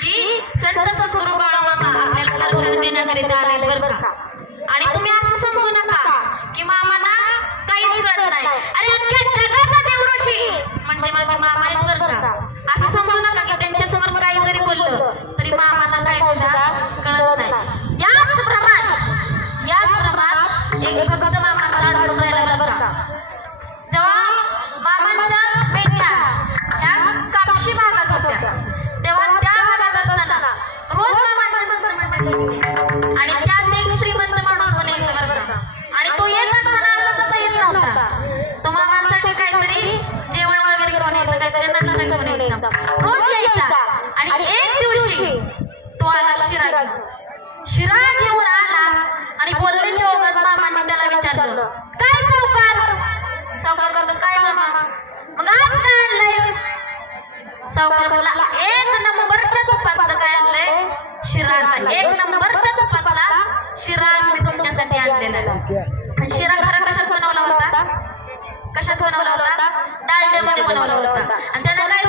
की संत सद्गुरू बाळमामा आपल्याला दर्शन देण्याकरिता आले बरं का. आणि तुम्ही असं समजू नका की मामांना काहीच कळत नाही. अरे अख्ख्या जगाचा देवऋषी म्हणजे माझे मामा आहेत बरं का. असं समजू नका की त्यांच्या समोर काही जरी बोललं तरी मामांना काही सुद्धा कळत नाही. याच भ्रमात एक भक्त मामांचा अडकून राहिला बरं का. जेव्हा मामांच्या मेंढ्या ह्या कापशी भागात होत्या तेव्हा त्या भागात असताना रोज मामांचे भक्त म्हणायचे आणि त्यात एक श्रीमंत माणूस म्हणायचं बरं का. आणि तो येत असताना असं तसं येत नव्हता. तो मामांसाठी काहीतरी जेवण वगैरे घेऊन यायचा, काहीतरी नाश्ता घेऊन यायचा, रोज यायचा. आणि एक दिवशी तो आला शिरा घेऊन आला आणि बोलण्याच्या ओघात मामांनी त्याला विचारलं, काय सावकार करतो काय मामा, मग आज काय आणलंय? सावकार म्हणला, एक नंबरच्या तुपातलं काय आणलंय? शिरा आणलाय. एक नंबरच्या तुपातला शिरा आज मी तुमच्यासाठी आणलेला आहे. आणि शिरा खरा कशात बनवला होता? कशात बनवला होता? डालड्यामध्ये बनवला होता. आणि त्यानं काय